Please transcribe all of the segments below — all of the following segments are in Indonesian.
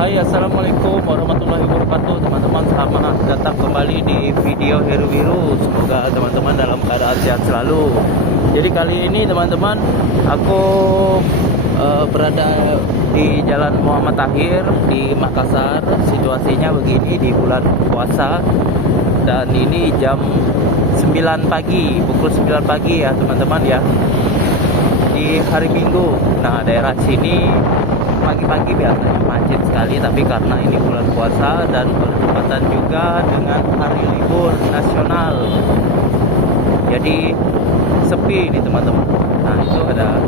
Hai, assalamualaikum warahmatullahi wabarakatuh, teman-teman. Selamat datang kembali di video Heru Biru. Semoga teman-teman dalam keadaan sehat selalu. Jadi kali ini teman-teman, aku berada di Jalan Muhammad Tahir di Makassar. Situasinya begini di bulan puasa, dan ini jam 9 pagi, pukul 9 pagi ya teman-teman ya, di hari Minggu. Nah, daerah sini pagi-pagi biasanya macet sekali, tapi karena ini bulan puasa dan bertepatan juga dengan hari libur nasional, jadi sepi nih teman-teman. Nah, itu ada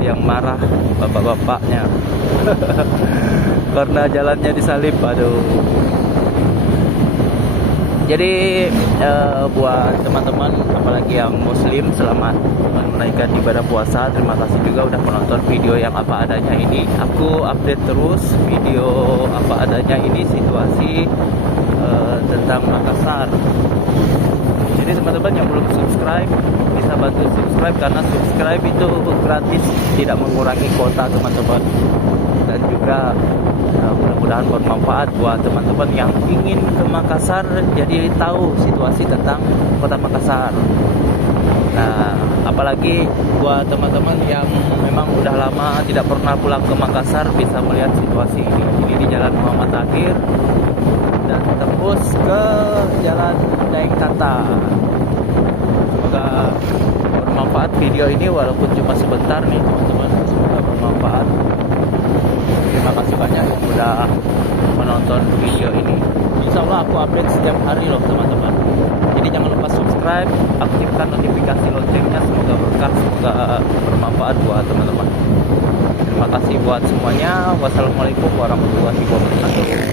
yang marah bapak-bapaknya karena jalannya disalib. Aduh. Jadi buat teman-teman apalagi yang muslim, selamat menunaikan ibadah puasa. Terima kasih juga udah menonton video yang apa adanya ini. Aku update terus video apa adanya ini, situasi tentang Makassar. Jadi teman-teman yang belum subscribe bisa bantu subscribe, karena subscribe itu gratis, tidak mengurangi kuota teman-teman. Dan juga mudah-mudahan bermanfaat buat teman-teman yang ingin ke Makassar, jadi tahu situasi tentang kota Makassar. Nah, apalagi buat teman-teman yang memang udah lama tidak pernah pulang ke Makassar, bisa melihat situasi ini. Ini di Jalan Muhammad Tahir dan tembus ke Jalan Daeng Kata. Semoga bermanfaat video ini, walaupun cuma sebentar nih teman-teman. Semoga bermanfaat. Terima kasih banyak yang udah menonton video ini. Insya Allah aku update setiap hari loh teman-teman. Jadi jangan lupa subscribe, aktifkan notifikasi loncengnya. Semoga berkah, semoga bermanfaat buat teman-teman. Terima kasih buat semuanya. Wassalamualaikum warahmatullahi wabarakatuh.